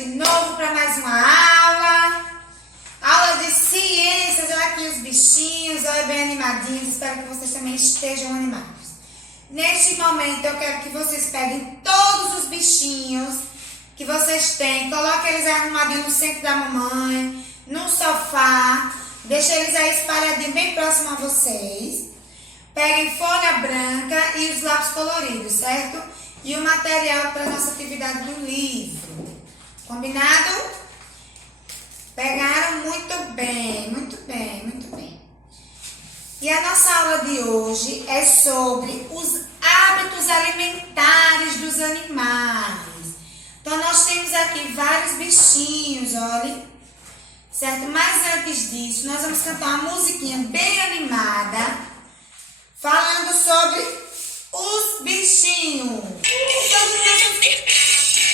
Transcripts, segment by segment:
de novo para mais uma aula de ciências. Olha aqui os bichinhos, olha bem animadinhos, espero que vocês também estejam animados. Neste momento eu quero que vocês peguem todos os bichinhos que vocês têm, coloquem eles arrumadinhos no centro da mamãe, no sofá, deixem eles aí espalhadinhos bem próximo a vocês. Peguem folha branca e os lápis coloridos, certo? E o material para nossa atividade do livro. Combinado? Pegaram muito bem, muito bem, muito bem. E a nossa aula de hoje é sobre os hábitos alimentares dos animais. Então, nós temos aqui vários bichinhos, olha. Certo? Mas antes disso, nós vamos cantar uma musiquinha bem animada, falando sobre os bichinhos.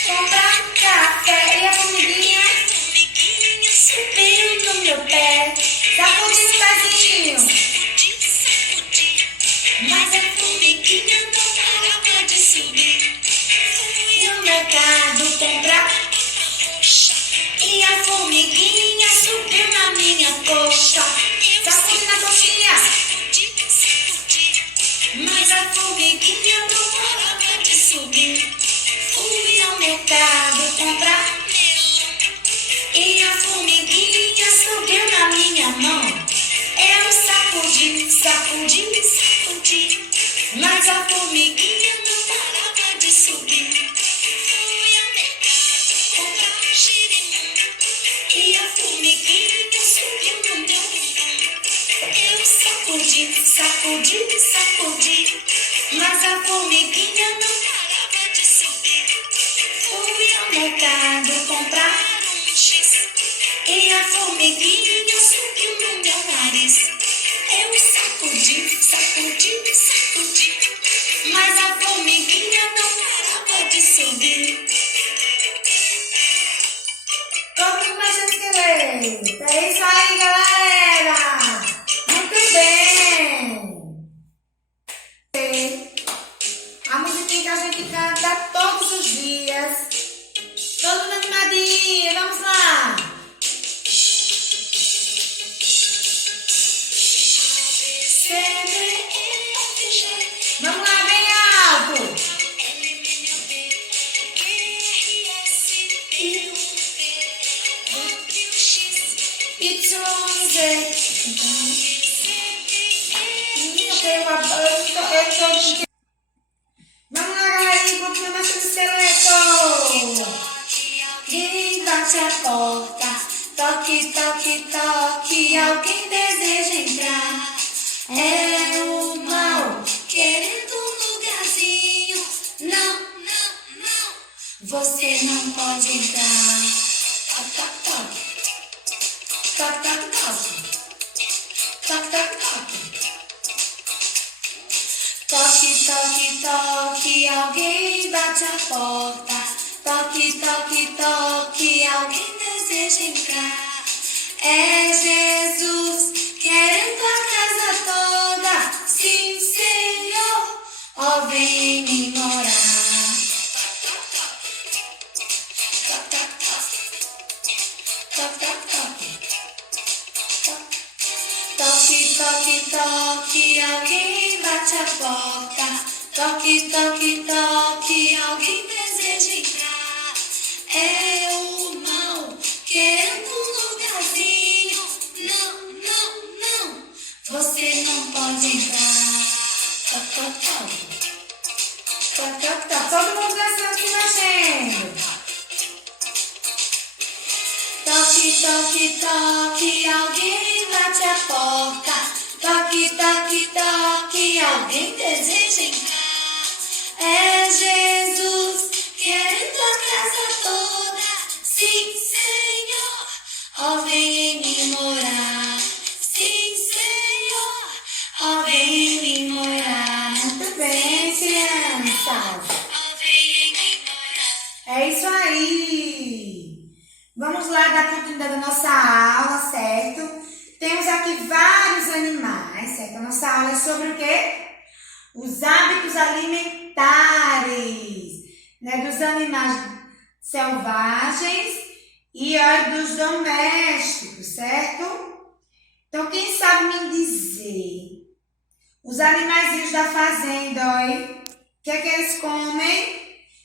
Comprar café e a formiguinha subiu no meu pé, sacudindo o pezinho. Mas a formiguinha não parava de subir. Fui no mercado comprar e a formiguinha subiu na minha coxa, sacudindo a coxinha. Mas a formiguinha não parava de subir. Fui ao mercado comprar e a formiguinha subiu na minha mão. Eu sacudi, sacudi, sacudi, mas a formiguinha não parava de subir. Fui ao mercado comprar girimum e a formiguinha subiu no meu bumbum. Eu sacudi, sacudi, sacudi, mas a formiguinha não parava de subir. Fui ao mercado comprar um X e a formiguinha subiu no meu nariz. Eu sacudi, sacudi, sacudi, mas a formiguinha não parava de subir. Vamos mais um esqueleto. É isso aí, galera. Muito bem. A musiquinha que a gente canta todos os dias. Todo mundo animadinho. Vamos lá. Vamos lá, bem alto. Vamos lá, galerinha, continua nosso esqueleto. Quem bate a porta? Toque, toque, toque. Alguém deseja entrar? É o mal querendo um lugarzinho. Não, não, não. Você não pode entrar. Toque, toque, toque. Toque, toque, toque. Toque, toque, toque. Toque, toque, toque, alguém bate a porta. Toque, toque, toque, alguém deseja entrar. É Jesus querendo a casa toda. Sim, Senhor, ó, vem me morar. Toque, toque, toque. Toque, toque, toque. Toque, toque, toque, alguém bate a porta. Toque, toque, toque, alguém deseja entrar. É o mal querendo um lugarzinho. Não, não, não, você não pode entrar. Toque, toque, toque. Toque, toque, toque. Todo mundo dançando e mexendo. Toque, toque, toque, alguém bate a porta. Toque, toque, toque, alguém deseja entrar. É Jesus querendo a casa toda. Sim, Senhor, ó, vem me morar. Sim, Senhor, ó, vem me morar. Muito bem, crianças. Ó, vem me morar. É isso aí. Vamos lá dar continuidade à nossa aula, certo? Temos aqui vários animais, certo? A nossa aula é sobre o quê? Os hábitos alimentares, né? Dos animais selvagens e olha dos domésticos, certo? Então, quem sabe me dizer, os animaizinhos da fazenda, olha, o que é que eles comem?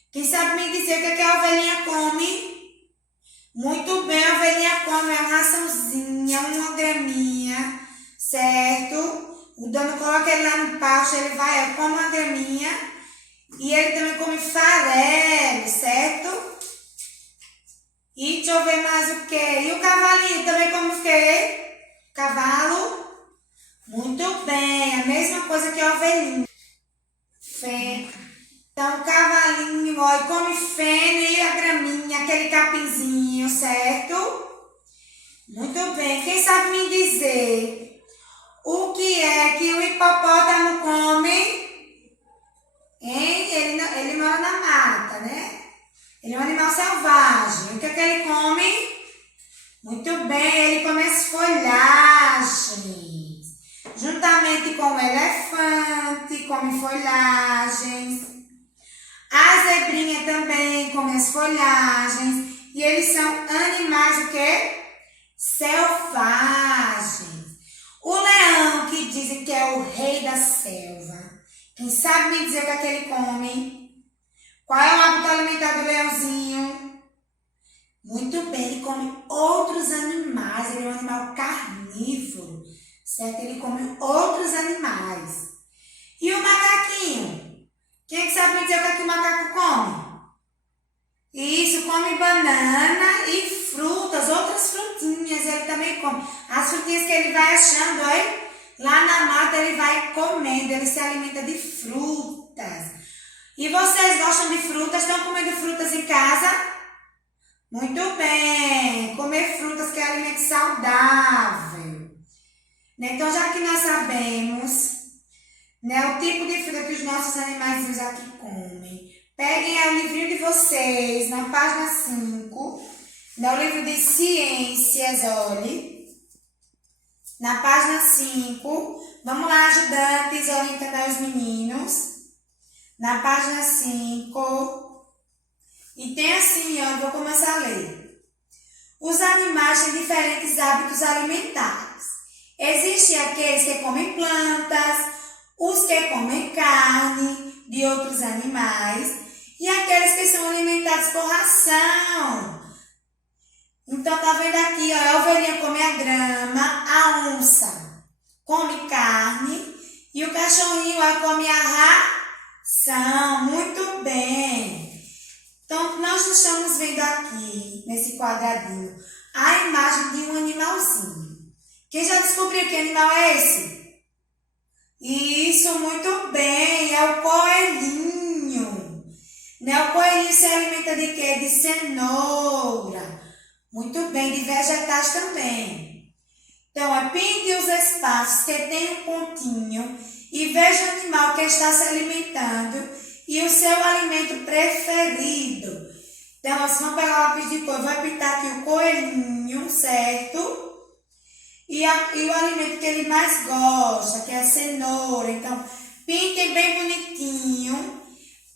Quem sabe me dizer o que é que a ovelhinha come? Muito bem, a ovelhinha come uma raçãozinha, uma graminha, certo? O dono coloca ele lá no pasto, ele vai, come uma graminha e ele também come farelo, certo? E deixa eu ver mais o que. E o cavalinho também come o quê? Cavalo? Muito bem, a mesma coisa que a ovelhinha. Então, o cavalinho, ó, come feno e a graminha, aquele capinzinho, certo? Muito bem. Quem sabe me dizer o que é que o hipopótamo come? Hein? Ele mora na mata, né? Ele é um animal selvagem. O que é que ele come? Muito bem, ele come as folhagens. Juntamente com o elefante, come folhagens. A zebrinha também come as folhagens. E eles são animais o quê? Selvagens. O leão, que dizem que é o rei da selva. Quem sabe me dizer o que é que ele come? Qual é o hábito alimentar do leãozinho? Muito bem, ele come outros animais. Ele é um animal carnívoro, certo? Ele come outros animais. E o macaquinho? Quem é que sabe me dizer o que é que o macaco come? Isso, come banana e frutas, outras frutinhas ele também come. As frutinhas que ele vai achando, olha, lá na mata ele vai comendo, ele se alimenta de frutas. E vocês gostam de frutas? Estão comendo frutas em casa? Muito bem, comer frutas que é alimento saudável. Então, já que nós sabemos, né, o tipo de fruta que os nossos animaizinhos aqui comem, peguem aí o livrinho de vocês, na página 5, no livro de ciências, olhe. Na página 5, vamos lá, ajudantes, orientando aí os meninos. Na página 5, e tem assim, ó, vou começar a ler. Os animais têm diferentes hábitos alimentares. Existem aqueles que comem plantas, os que comem carne de outros animais e aqueles que são alimentados por ração. Então, tá vendo aqui, ó, a ovelhinha come a grama, a onça come carne e o cachorrinho ó, come a ração. Muito bem. Então, nós estamos vendo aqui, nesse quadradinho, a imagem de um animalzinho. Quem já descobriu que animal é esse? Isso, muito bem, é o coelhinho. Né? O coelhinho se alimenta de quê? De cenoura. Muito bem, de vegetais também. Então, pinte os espaços que tem um pontinho e veja o animal que está se alimentando e o seu alimento preferido. Então, vocês vão pegar o lápis de cor, vai pintar aqui o coelhinho, certo? E o alimento que ele mais gosta, que é a cenoura. Então, pintem bem bonitinho,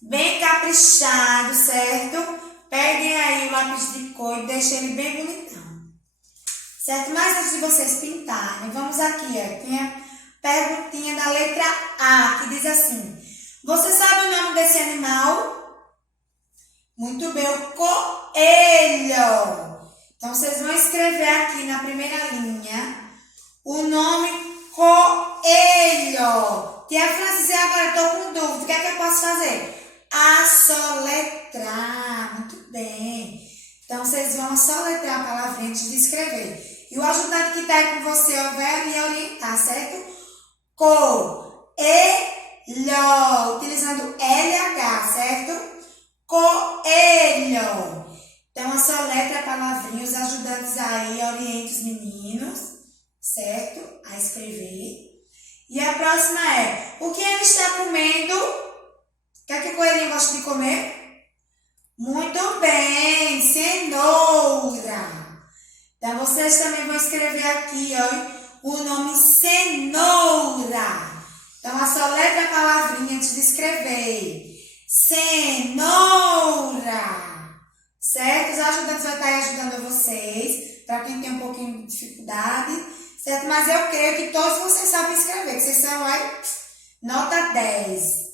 bem caprichado, certo? Peguem aí o lápis de cor e deixem ele bem bonitão. Certo? Mas antes de vocês pintarem, vamos aqui, ó. Tem a perguntinha da letra A, que diz assim. Você sabe o nome desse animal? Muito bem, o coelho. Então, vocês vão escrever aqui na primeira linha o nome coelho. Tia Francis, agora estou com dúvida. O que é que eu posso fazer? Assoletrar. Muito bem. Então, vocês vão assoletrar a palavrinha antes de escrever. E o ajudante que está aí com você vai me orientar, certo? Coelho. Utilizando LH, certo? Coelho. Então, assoletra a palavrinha. Os ajudantes aí orientem os meninos, certo? A escrever. E a próxima é, o que ele está comendo? O que é que o coelhinho gosta de comer? Muito bem, cenoura. Então, vocês também vão escrever aqui, ó, o nome cenoura. Então, assoletra a palavrinha antes de escrever. Cenoura. certo? Os ajudantes vão estar ajudando vocês, para quem tem um pouquinho de dificuldade, certo? Mas eu creio que todos vocês sabem escrever, que vocês são aí, nota 10.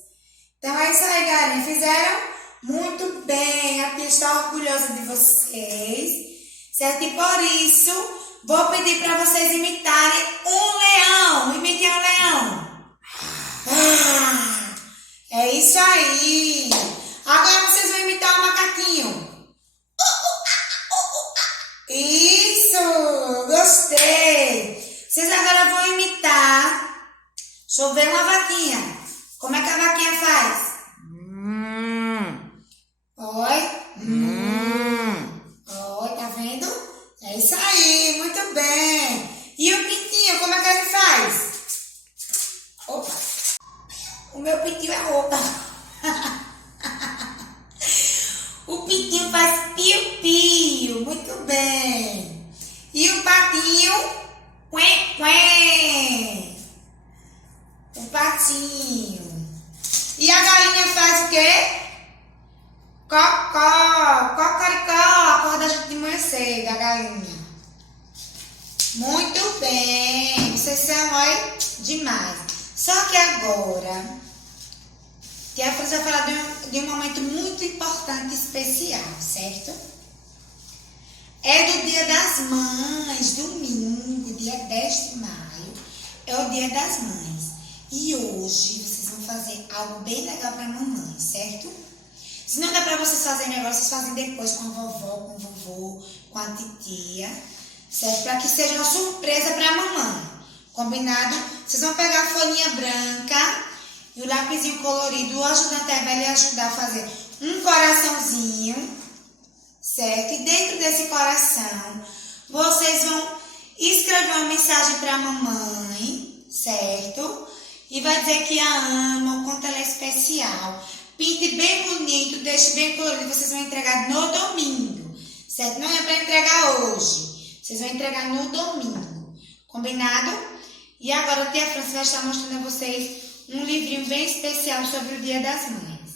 Então é isso aí, galerinha. Fizeram muito bem. A tia está orgulhosa de vocês, certo? E por isso, vou pedir para vocês imitarem um leão. Imitem um leão. É isso aí. Agora vocês vão imitar um macaquinho. Isso, gostei. Vocês agora vão imitar. Deixa eu ver uma vaquinha. Como é que a vaquinha faz? Oi? Oi, tá vendo? É isso aí, muito bem. E o pintinho, como é que ele faz? Opa. O meu pintinho é opa. O pintinho faz piu-piu, muito bem. E o patinho, quen-quen. O patinho. E a galinha faz o quê? Cocó, cocoricó, acorda a gente de manhã cedo, a galinha. Muito bem, vocês são, olha, demais. Só que agora, tia França vai falar de um momento muito importante e especial, certo? É do Dia das Mães, domingo, dia 10 de maio, é o Dia das Mães. E hoje vocês vão fazer algo bem legal para a mamãe, certo? Se não dá para vocês fazerem agora, vocês fazem depois com a vovó, com o vovô, com a titia, certo? Para que seja uma surpresa para a mamãe, combinado? Vocês vão pegar a folhinha branca e o lapisinho colorido, o ajudante vai lhe ajudar a fazer um coraçãozinho, certo? E dentro desse coração, vocês vão escrever uma mensagem para a mamãe, certo? E vai dizer que a ama, o quanto ela é especial. Pinte bem bonito, deixe bem colorido. Vocês vão entregar no domingo, certo? Não é para entregar hoje. Vocês vão entregar no domingo, combinado? E agora a tia França vai estar mostrando a vocês um livrinho bem especial sobre o Dia das Mães.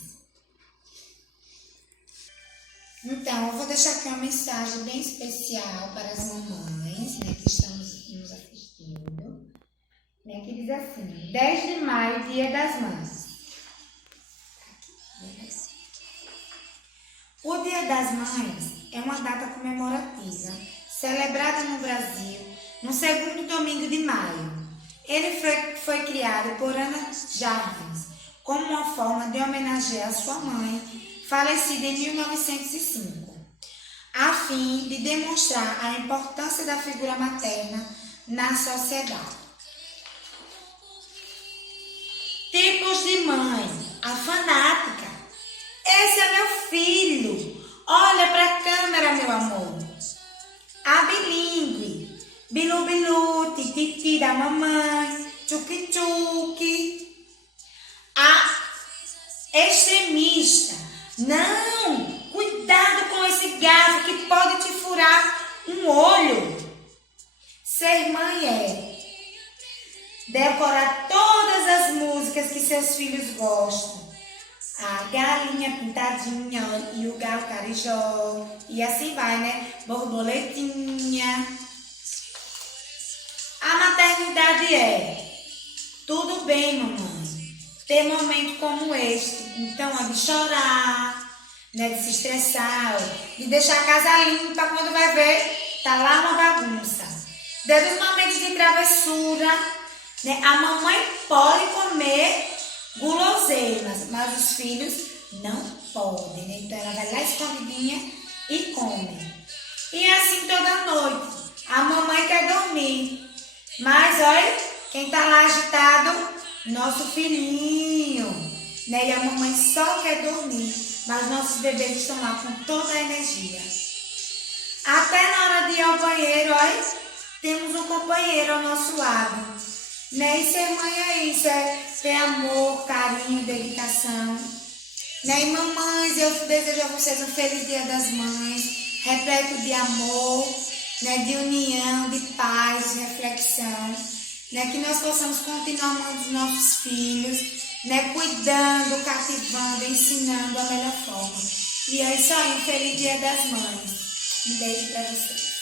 Então, eu vou deixar aqui uma mensagem bem especial para as mamães, né, que estão nos assistindo, né, que diz assim: 10 de maio, Dia das Mães. O Dia das Mães é uma data comemorativa, celebrada no Brasil no segundo domingo de maio. Ele foi criado por Ana Jarvis como uma forma de homenagear sua mãe, falecida em 1905, a fim de demonstrar a importância da figura materna na sociedade. Tipos de mãe: a fanática. Esse é meu filho. Olha para a câmera, meu amor. A bilíngue. Bilu, bilu, tititi da mamãe. Tchuki, tchuki. A extremista. Não, cuidado com esse garfo que pode te furar um olho. Ser mãe é decorar todas as músicas que seus filhos gostam. A galinha pintadinha e o galo carijó. E assim vai, né? Borboletinha. A maternidade é: tudo bem, mamãe, ter momento como este. Então é de chorar, né? De se estressar, de deixar a casa limpa. Quando vai ver, tá lá uma bagunça. Desde os momentos de travessura, né? A mamãe pode comer guloseimas, mas os filhos não podem, né? Então ela vai lá escondidinha e come. E assim toda noite. A mamãe quer dormir, mas olha, quem tá lá agitado, nosso filhinho, né? E a mamãe só quer dormir, mas nossos bebês estão lá com toda a energia. Até na hora de ir ao banheiro, olha, temos um companheiro ao nosso lado. Né? E ser mãe é isso, é ter amor, carinho, dedicação. Né? E mamães, eu desejo a vocês um feliz Dia das Mães, repleto de amor, né? De união, de paz, de reflexão. Né? Que nós possamos continuar amando os nossos filhos, né? Cuidando, cativando, ensinando da melhor forma. E é isso aí, um feliz Dia das Mães. Um beijo pra vocês.